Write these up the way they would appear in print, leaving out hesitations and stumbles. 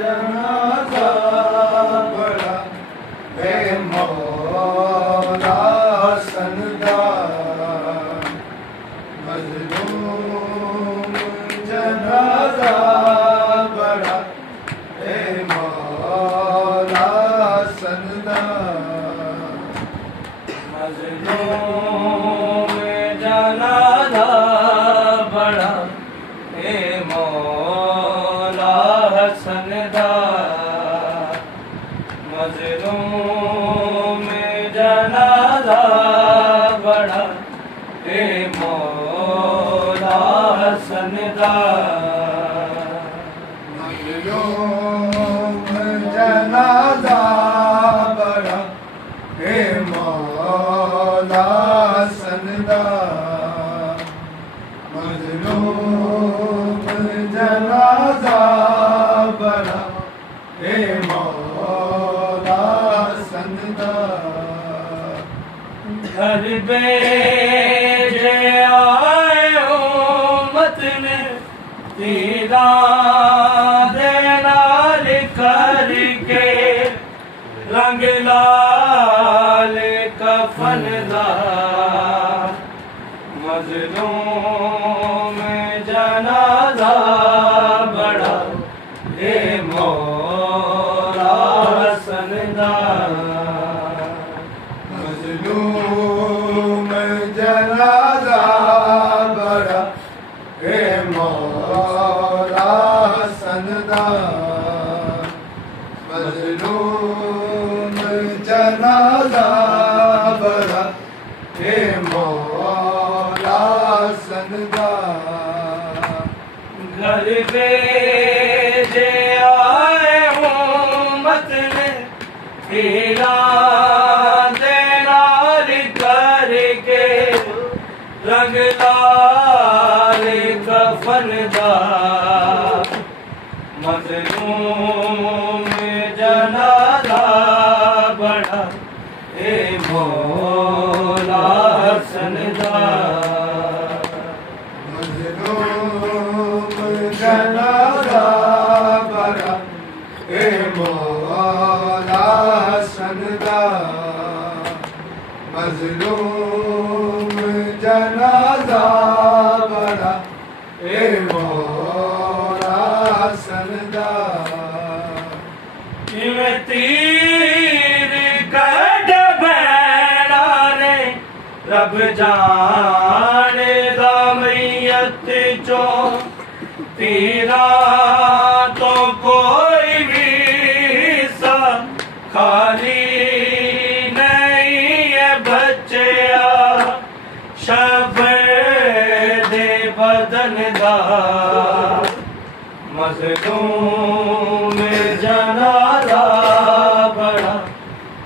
जनाजा बड़ा है मौला सनदा मजलूम जनाजा बड़ा है मौला सनदा मजलूम जनाजा बड़ा है मौला सनदा मजलूम जनाजा बड़ा हे मौला सनदा मजलूम जनाजा बड़ा हे मौला सनदा मजलूम जनाजा बड़ा हे मौला सनदा घर भेजे आए उम्मत ने तेरा देना करके रंग लाल कफन दा मजलूम जनाजा बड़ा हे मौला सनदा मजलूम जनाजा बड़ा हे मौला सनदा मजलूम जनाजा बड़ा हे मौला सनदा घर भेजे आए उम्मत ने तेरा देना करके रंग लाल कफन दा मजलूम जनाजा बड़ा हे मौला सनदा मजलूम जनाजा बड़ा हे मौला सनदा मजलूम जनाजा बड़ा हे मौला सनदा तीर कट बैणा ने रब जाने दा मैयत चो तेरा तो कोई भी सा खाली नहीं है बच्चा शफे दे बदन दा मजलूम जनाजा बड़ा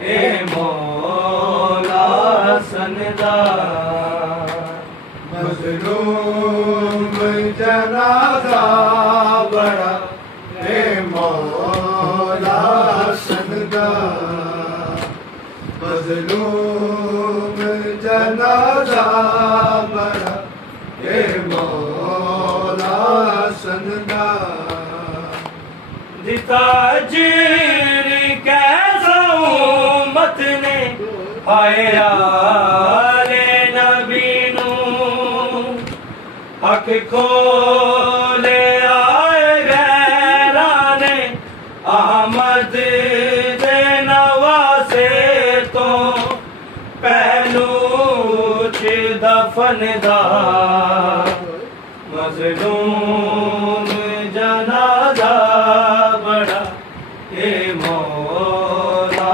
हे मौला सनदा मजलूम जनाजा बड़ा हे मौला सनदा मजलूम जनाजा बड़ा हे मौला सनदा दिता जीर कैसा उम्मत ने पाया रे नबी नू हक को ले आए गैरा ने अहमद दे नवासे तो पहलू च दफन दा मजलूम जनाजा बड़ा हे मौला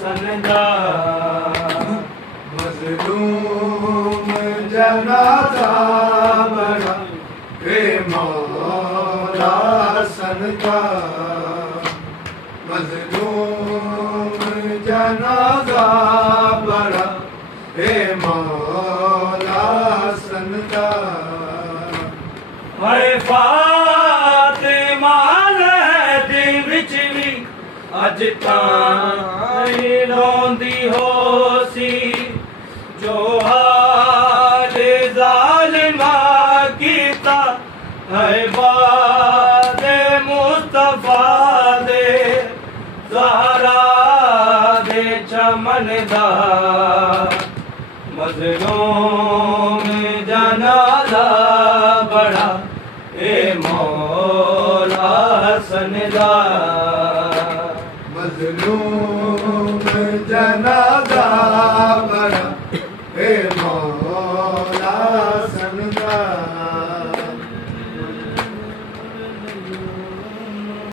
सनदा मजलूम जनाजा बड़ा हे मौला सनदा मजलूम जनाजा बड़ा हे मौला सनदा हाय फातिमा दिन विच भी अज ताईं रोंदी होसी जो हाल ज़ालिमा कीता है बाद मुस्तफा हसन दा मज़लूम जनाज़ा बड़ा ए मौला हसन दा मज़लूम जनाज़ा बड़ा ए मौला